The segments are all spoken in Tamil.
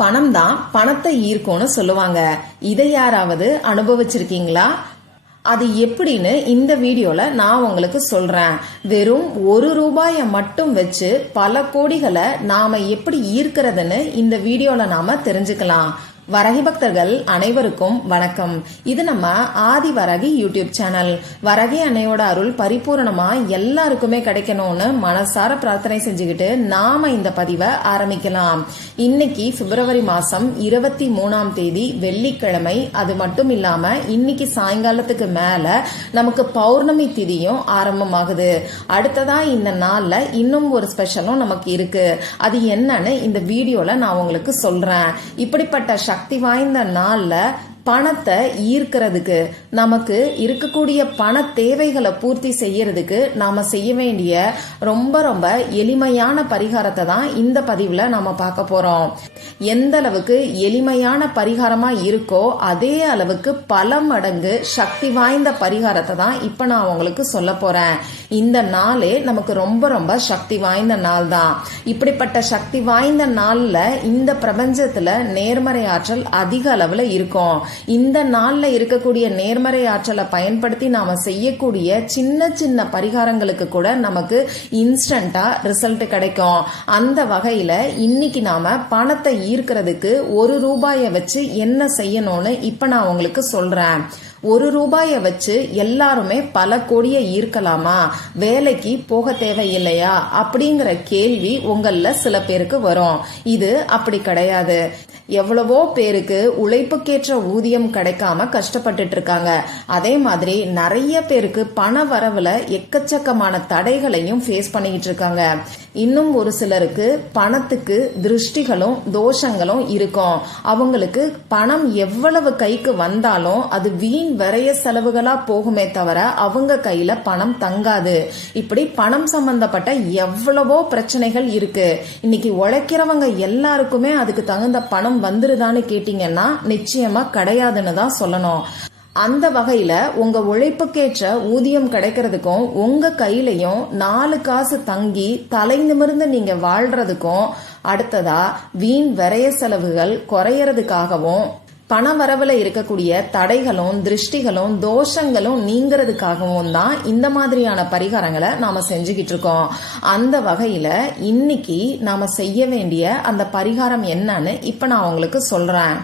பணம் தான் பணத்தை ஈர்க்கும்னு சொல்லுவாங்க. இதை யாராவது அனுபவிச்சிருக்கீங்களா? அது எப்படின்னு இந்த வீடியோல நான் உங்களுக்கு சொல்றேன். வெறும் ₹1 மட்டும் வச்சு பல கோடிகளை நாம எப்படி ஈர்க்கிறதுன்னு இந்த வீடியோல நாம தெரிஞ்சுக்கலாம். வரகி பக்தர்கள் அனைவருக்கும் வணக்கம். இது நம்ம ஆதி வரகி யூடியூப் சேனல். வரகி அன்னையோட அருள் பரிபூரணமா எல்லாருக்குமே கிடைக்கணும்னு மனசார பிரார்த்தனை செஞ்சுக்கிட்டு நாம இந்த பதிவை ஆரம்பிக்கலாம். இன்னைக்கு பிப்ரவரி மாசம் 23ஆம் தேதி வெள்ளிக்கிழமை. அது மட்டும் இல்லாம இன்னைக்கு சாயங்காலத்துக்கு மேல நமக்கு பௌர்ணமி திதியும் ஆரம்பமாகுது. அடுத்ததா இந்த நாள்ல இன்னும் ஒரு ஸ்பெஷலும் நமக்கு இருக்கு. அது என்னன்னு இந்த வீடியோல நான் உங்களுக்கு சொல்றேன். இப்படிப்பட்ட சக்தி வாய்ந்த நாள்ல பணத்தை ஈர்க்கிறதுக்கு, நமக்கு இருக்கக்கூடிய பண தேவைகளை பூர்த்தி செய்யறதுக்கு நாம செய்ய வேண்டிய ரொம்ப ரொம்ப எளிமையான பரிகாரத்தை தான் இந்த பதிவுல நாம பார்க்க போறோம். எந்த அளவுக்கு எளிமையான பரிகாரமா இருக்கோ அதே அளவுக்கு பல மடங்கு சக்தி வாய்ந்த பரிகாரத்தை தான் இப்ப நான் உங்களுக்கு சொல்ல போறேன். இந்த நாளே நமக்கு ரொம்ப ரொம்ப சக்தி வாய்ந்த நாள் தான். இப்படிப்பட்ட சக்தி வாய்ந்த நாள்ல இந்த பிரபஞ்சத்துல நேர்மறை ஆற்றல் அதிக அளவுல இருக்கும். இந்த நாள்ல இருக்கக்கூடிய நேர்மறை ஆற்றலை பயன்படுத்தி நாம செய்யக்கூடிய சின்ன சின்ன பரிகாரங்களுக்கு கூட நமக்கு இன்ஸ்டன்டா ரிசல்ட் கிடைக்கும். அந்த வகையில இன்னைக்கு நாம பணத்தை ஈர்க்கிறதுக்கு ₹1 வச்சு என்ன செய்யணும்னு இப்ப நான் உங்களுக்கு சொல்றேன். ₹1 வச்சு எல்லாருமே பல கோடியை ஈர்க்கலாமா? வேலைக்கு போக தேவையில்லையா அப்படிங்கிற கேள்வி உங்கள சில பேருக்கு வரும். இது அப்படி கிடையாது. எவ்வளவோ பேருக்கு உழைப்புக்கேற்ற ஊதியம் கிடைக்காம கஷ்டப்பட்டுட்டு இருக்காங்க. அதே மாதிரி நிறைய பேருக்கு பண வரவுல எக்கச்சக்கமான தடைகளையும் ஃபேஸ் பண்ணிக்கிட்டு இருக்காங்க. இன்னும் ஒரு சிலருக்கு பணத்துக்கு திருஷ்டிகளும் தோஷங்களும் இருக்கும். அவங்களுக்கு பணம் எவ்வளவு கைக்கு வந்தாலும் அது வீண் விரைய செலவுகளா போகுமே தவிர அவங்க கையில பணம் தங்காது. இப்படி பணம் சம்பந்தப்பட்ட எவ்வளவோ பிரச்சனைகள் இருக்கு. இன்னைக்கு உழைக்கிறவங்க எல்லாருக்குமே அதுக்கு தகுந்த பணம் வந்துருதான்னு கேட்டீங்கன்னா நிச்சயமா கிடையாதுன்னு தான் சொல்லணும். அந்த வகையில உங்க உழைப்புக்கேற்ற ஊதியம் கிடைக்கிறதுக்கும் உங்க கையிலையும் 4 காசு தங்கி தலை நிமிர்ந்து நீங்க வாழ்றதுக்கும், அடுத்ததா வீண் விரைய செலவுகள் குறையறதுக்காகவும், பண வரவுல இருக்கக்கூடிய தடைகளும் திருஷ்டிகளும் தோஷங்களும் நீங்கிறதுக்காகவும் தான் இந்த மாதிரியான பரிகாரங்களை நாம செஞ்சுக்கிட்டு இருக்கோம். அந்த வகையில இன்னைக்கு நாம செய்ய வேண்டிய அந்த பரிகாரம் என்னன்னு இப்ப நான் உங்களுக்கு சொல்றேன்.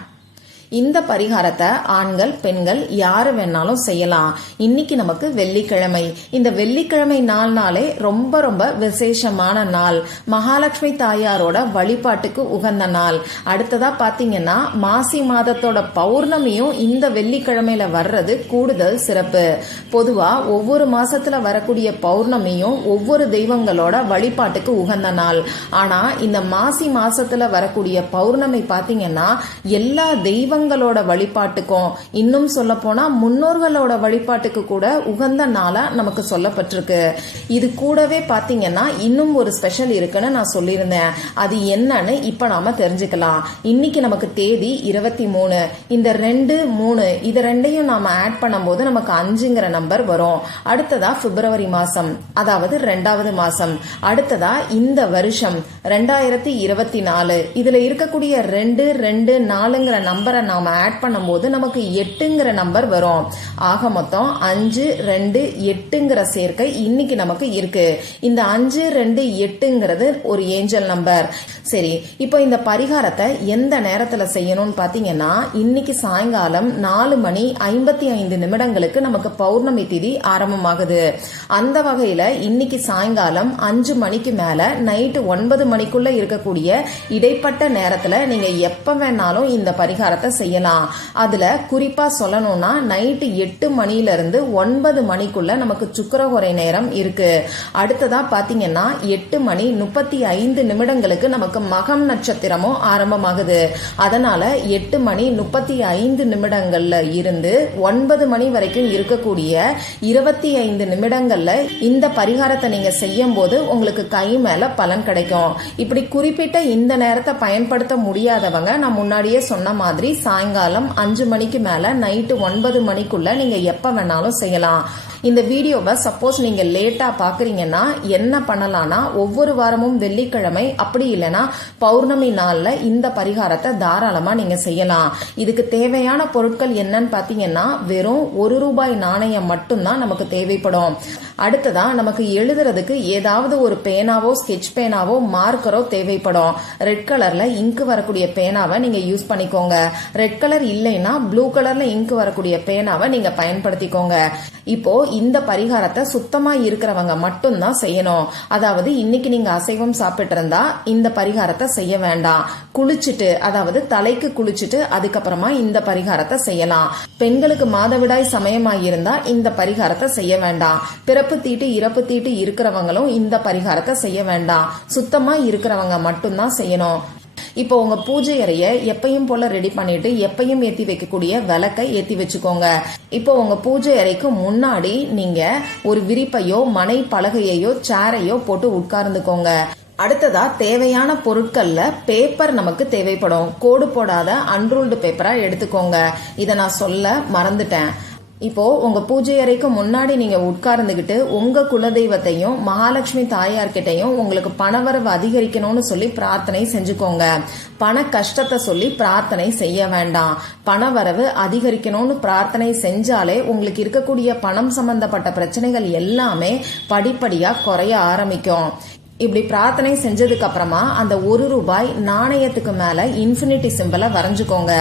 இந்த பரிகாரத்தை ஆண்கள் பெண்கள் யாரு வேணாலும் செய்யலாம். இன்னைக்கு நமக்கு வெள்ளிக்கிழமை. இந்த வெள்ளிக்கிழமை நாளே ரொம்ப ரொம்ப விசேஷமான நாள். மகாலட்சுமி தாயாரோட வழிபாட்டுக்கு உகந்த நாள். அடுத்ததா பாத்தீங்கன்னா மாசி மாதத்தோட பௌர்ணமியும் இந்த வெள்ளிக்கிழமையில வர்றது கூடுதல் சிறப்பு. பொதுவா ஒவ்வொரு மாசத்துல வரக்கூடிய பௌர்ணமியும் ஒவ்வொரு தெய்வங்களோட வழிபாட்டுக்கு உகந்த நாள். ஆனா இந்த மாசி மாசத்துல வரக்கூடிய பௌர்ணமி பாத்தீங்கன்னா எல்லா தெய்வங்களோட வழிபாட்டுக்கும், இன்னும் சொல்ல போனா முன்னோர்களோட வழிபாட்டுக்கு கூட உகந்த நாளா நமக்கு சொல்லப்பட்டிருக்கு. இது கூடவே பாத்தீங்கன்னா இன்னும் ஒரு ஸ்பெஷல் இருக்குன்னு நான் சொல்லியிருந்தேன். அது என்னன்னு இப்ப நாம தெரிஞ்சுக்கலாம். இன்னைக்கு நமக்கு தேதி 23. இந்த 2, 3 இது ரெண்டையும் நாம ஆட் பண்ணும்போது நமக்கு 5ங்கிற நம்பர் வரும். அடுத்ததா பிப்ரவரி மாசம், அதாவது 2வது மாசம். அடுத்ததா இந்த வருஷம் 2024. இதுல இருக்கக்கூடிய 2, 2, 4ங்கிற நம்பரை நாம ஆட் பண்ணும்போது நமக்கு 8ங்கிற நம்பர் வரும். ஆக மொத்தம் 5, 2, 8ங்கிற சேர்க்கை இன்னைக்கு நமக்கு இருக்கு. இந்த 5, 2, 8ங்கிறது ஒரு ஏஞ்சல் நம்பர். சரி, இப்போ இந்த பரிகாரத்தை எந்த நேரத்துல செய்யணும்னு பாத்தீங்கன்னா இன்னைக்கு சாயங்காலம் 4:55 நமக்கு பௌர்ணமி திதி ஆரம்பமாகுது. அந்த வகையில இன்னைக்கு சாயங்காலம் 5 மணிக்கு மேல நைட்டு 9 மணிக்குள்ள இருக்கக்கூடிய இடைப்பட்ட நேரத்துல நீங்க எப்ப வேணாலும் இந்த பரிகாரத்தை செய்யலாம். அதுல குறிப்பா சொல்லணும்னா நைட்டு 8 மணில இருந்து 9 மணிக்குள்ள நமக்கு சுக்கிரஹோரை நேரம் இருக்கு. அடுத்ததா பாத்தீங்கன்னா 8:35 நமக்கு மகம் நட்சத்திரமும் ஆரம்பமாகுது. அதனால 8:35 இருந்து 9 மணி வரைக்கும் இருக்கக்கூடிய 25 நிமிடங்கள்ல இந்த பரிகாரத்தை நீங்க செய்யும் போது உங்களுக்கு கை மேல பலன் கிடைக்கும். இப்படி குறிப்பிட்ட இந்த நேரத்தை பயன்படுத்த முடியாதவங்க நான் முன்னாடியே சொன்ன மாதிரி சாயங்காலம் 5 மணிக்கு மேல நைட்டு 9 மணிக்குள்ள நீங்க எப்ப வேணாலும் செய்யலாம். இந்த வீடியோவை சப்போஸ் நீங்க லேட்டா பாக்குறீங்கன்னா என்ன பண்ணலாம்னா ஒவ்வொரு வாரமும் வெள்ளிக்கிழமை அப்படி இல்லைன்னா பௌர்ணமி நாள்ல இந்த பரிகாரத்தை தாராளமா நீங்க செய்யலாம். இதுக்கு தேவையான பொருட்கள் என்னன்னு பாத்தீங்கன்னா வெறும் ₹1 நாணயம் மட்டும்தான் நமக்கு தேவைப்படும். அடுத்ததா நமக்கு எழுதுறதுக்கு ஏதாவது ஒரு பேனாவோ ஸ்கெட்ச் பேனாவோ மார்க்கரோ தேவைப்படும். ரெட் கலர்ல இங்கு வரக்கூடிய பேனாவை நீங்க யூஸ் பண்ணிக்கோங்க. ரெட் கலர் இல்லைன்னா ப்ளூ கலர்ல இங்கு வரக்கூடிய பேனாவை நீங்க பயன்படுத்திக்கோங்க. இப்போ இந்த பரிகாரத்தை சுத்தமா இருக்கிறவங்க மட்டும்தான் செய்யணும். அதாவது இன்னைக்கு நீங்க அசைவம் சாப்பிட்டு இருந்தா இந்த பரிகாரத்தை செய்ய வேண்டாம். குளிச்சுட்டு அதாவது தலைக்கு குளிச்சுட்டு அதுக்கப்புறமா இந்த பரிகாரத்தை செய்யலாம். பெண்களுக்கு மாதவிடாய் சமயமாயிருந்தா இந்த பரிகாரத்தை செய்ய வேண்டாம். பிறப்பு தீட்டு இறப்பு தீட்டு இருக்கிறவங்களும் இந்த பரிகாரத்தை செய்ய வேண்டாம். சுத்தமா இருக்கிறவங்க மட்டும்தான் செய்யணும். இப்போ உங்க பூஜை அறைய எப்பயும் போல ரெடி பண்ணிட்டு எப்பயும் ஏத்தி வைக்கக்கூடிய விளக்கை ஏத்தி வச்சுக்கோங்க. இப்போ உங்க பூஜை அறைக்கு முன்னாடி நீங்க ஒரு விரிப்பையோ மனை பலகையோ சேரையோ போட்டு உட்கார்ந்துக்கோங்க. அடுத்ததா தேவையான பொருட்கள்ல பேப்பர் நமக்கு தேவைப்படும். கோடு போடாத அன்ரூல்டு பேப்பரா எடுத்துக்கோங்க. இதை நான் சொல்ல மறந்துட்டேன். இப்போ உங்க பூஜை அறைக்கு முன்னாடி நீங்க உட்கார்ந்துகிட்டு உங்க குலதெய்வத்தையும் மகாலட்சுமி தாயார்கிட்டையும் உங்களுக்கு பணவரவு அதிகரிக்கணும்னு சொல்லி பிரார்த்தனை செஞ்சுக்கோங்க. பண கஷ்டத்தை சொல்லி பிரார்த்தனை செய்ய வேண்டாம். பணவரவு அதிகரிக்கணும்னு பிரார்த்தனை செஞ்சாலே உங்களுக்கு இருக்கக்கூடிய பணம் சம்பந்தப்பட்ட பிரச்சனைகள் எல்லாமே படிப்படியா குறைய ஆரம்பிக்கும். இப்படி பிரார்த்தனை செஞ்சதுக்கு அப்புறமா அந்த ₹1 நாணயத்துக்கு மேல இன்ஃபினிட்டி சிம்பலை வரைஞ்சுக்கோங்க.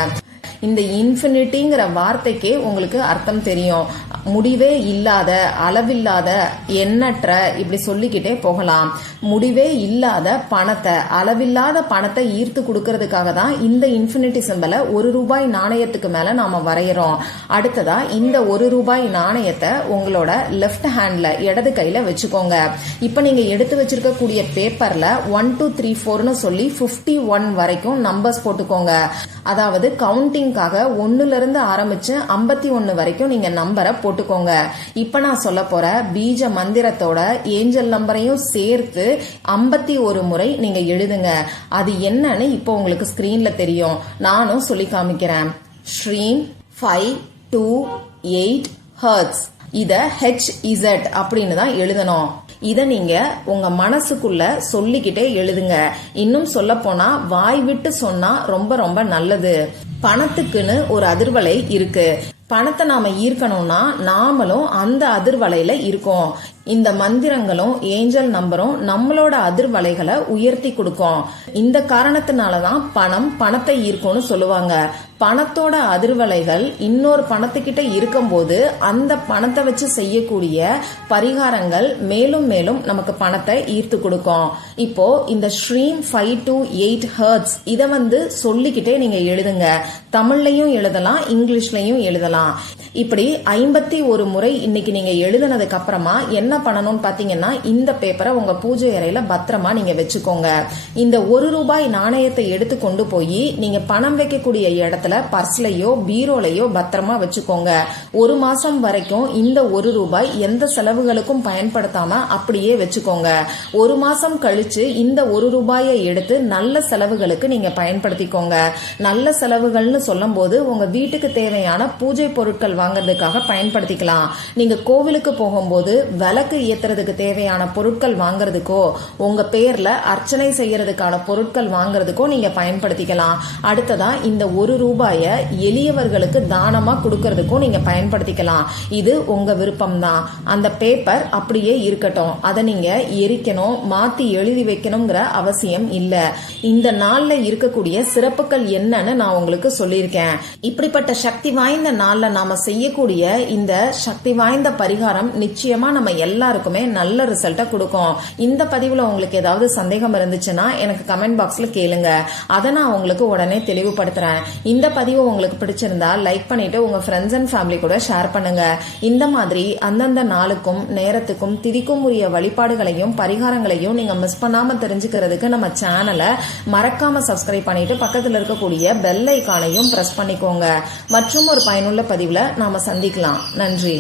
இந்த இன்ஃபினிட்டிங்கிற வார்த்தைக்கே உங்களுக்கு அர்த்தம் தெரியும். முடிவே இல்லாத, அளவில்லாத, எண்ணற்ற, இப்படி சொல்லிக்கிட்டே போகலாம். முடிவே இல்லாத பணத்தை, அளவில்லாத பணத்தை ஈர்த்து கொடுக்கறதுக்காக தான் இந்த இன்ஃபினிட்டி சிம்பலை ₹1 நாணயத்துக்கு மேல நாம வரைகிறோம். அடுத்ததா இந்த ₹1 நாணயத்தை உங்களோட லெஃப்ட் ஹேண்ட்ல இடது கையில வச்சுக்கோங்க. இப்ப நீங்க எடுத்து வச்சிருக்கக்கூடிய பேப்பர்ல 1 2 3 4ன்னு சொல்லி 51 வரைக்கும் நம்பர்ஸ் போட்டுக்கோங்க. அதாவது கவுண்டிங்காக 1ல இருந்து ஆரம்பிச்சு 51 வரைக்கும் நீங்க நம்பரை போட்டுக்கோங்க. இப்ப நான் சொல்ல போற பீஜ மந்திரத்தோட ஏஞ்சல் நம்பரையும் சேர்த்து 51 முறை நீங்க எழுதுங்க. அது என்னன்னு இப்போ உங்களுக்கு ஸ்கிரீன்ல தெரியும். நானும் சொல்லி காமிக்கிறேன். ஸ்ரீம் 528 ஹெர்ட்ஸ். இத HZ அப்படின்னு தான் எழுதணும். இத நீங்க உங்க மனசுக்குள்ள சொல்லிக்கிட்டே எழுதுங்க. இன்னும் சொல்ல போனா வாய் விட்டு சொன்னா ரொம்ப ரொம்ப நல்லது. பணத்துக்குன்னு ஒரு அதிர்வலை இருக்கு. பணத்தை நாம ஈர்க்கணும்னா நாமளும் அந்த அதிர்வலையில இருக்கோம். இந்த மந்திரங்களும் ஏஞ்சல் நம்பரும் நம்மளோட அதிர்வலைகளை உயர்த்தி கொடுக்கும். இந்த காரணத்தினாலதான் பணத்தை ஈர்க்கும்னு சொல்லுவாங்க. பணத்தோட அதிர்வலைகள் இன்னொரு பணத்துக்கிட்ட இருக்கும்போது அந்த பணத்தை வச்சு செய்யக்கூடிய பரிகாரங்கள் மேலும் மேலும் நமக்கு பணத்தை ஈர்த்து கொடுக்கும். இப்போ இந்த ஸ்ரீம் 528 ஹெர்ட்ஸ் இத சொல்லிக்கிட்டே நீங்க எழுதுங்க. தமிழ்லயும் எழுதலாம், இங்கிலீஷ்லயும் எழுதலாம். இப்படி 51 முறை இன்னைக்கு நீங்க எழுதினதுக்கு அப்புறமா என்ன பண்ணணும்னு பாத்தீங்கன்னா இந்த பேப்பரை உங்க பூஜை அறையில பத்திரமா நீங்க வச்சுக்கோங்க. இந்த ₹1 நாணயத்தை எடுத்து கொண்டு போய் நீங்க பணம் வைக்கக்கூடிய இடத்துல பர்ஸ்லயோ பீரோலையோ பத்திரமா வச்சுக்கோங்க. 1 மாசம் வரைக்கும் இந்த ₹1 எந்த செலவுகளுக்கும் பயன்படுத்தாம அப்படியே வச்சுக்கோங்க. 1 மாசம் கழிச்சு இந்த ₹1 எடுத்து நல்ல செலவுகளுக்கு நீங்க பயன்படுத்திக்கோங்க. நல்ல செலவுகள்னு சொல்லும் போது உங்க வீட்டுக்கு தேவையான பூஜை பொருட்கள் வாங்குறதுக்காக பயன்படுத்திக்கலாம். நீங்க கோவிலுக்கு போகும்போது விளக்கு ஏத்துறதுக்கு தேவையான பொருட்கள் வாங்குறதுக்கோ உங்க பேர்ல அர்ச்சனை செய்யறதுக்கான பொருட்கள் வாங்குறதுக்கோ நீங்க பயன்படுத்திக்கலாம். அடுத்ததா இந்த ₹1 எளியவர்களுக்கு தானமா கொடுக்கறதுக்கும் நீங்க பயன்படுத்திக்கலாம். இது உங்க விருப்பம் தான். அந்த பேப்பர் அப்படியே இருக்கட்டும். அதை நீங்க எரிக்கணும், மாத்தி எழுதி வைக்கணுங்கிற அவசியம் இல்ல. இந்த நாள்ல இருக்கக்கூடிய சிறப்புகள் என்னன்னு நான் உங்களுக்கு சொல்லியிருக்கேன். இப்படிப்பட்ட சக்தி வாய்ந்த நாள்ல நாம செய்யக்கூடிய இந்த சக்தி வாய்ந்த பரிகாரம் நிச்சயமா நம்ம எல்லாருக்குமே நல்ல ரிசல்ட்டை கொடுக்கும். இந்த பதிவுல உங்களுக்கு ஏதாவது சந்தேகம் இருந்துச்சுன்னா எனக்கு கமெண்ட் பாக்ஸ்ல கேளுங்க. அதை நான் உங்களுக்கு உடனே தெளிவுபடுத்துறேன். இந்த பதிவு உங்களுக்கு பிடிச்சிருந்தா லைக் பண்ணிட்டு உங்க ஃப்ரெண்ட்ஸ் அண்ட் ஃபேமிலி கூட ஷேர் பண்ணுங்க. இந்த மாதிரி அந்தந்த நாளுக்கும் நேரத்துக்கும் திதிக்கும் உரிய வழிபாடுகளையும் பரிகாரங்களையும் நீங்க மிஸ் பண்ணாம தெரிஞ்சுக்கிறதுக்கு நம்ம சேனலை மறக்காம சப்ஸ்கிரைப் பண்ணிட்டு பக்கத்துல இருக்கக்கூடிய பெல் ஐகானையும் பிரஸ் பண்ணிக்கோங்க. மற்றும் ஒரு பயனுள்ள பதிவுல நாம சந்திக்கலாம். நன்றி.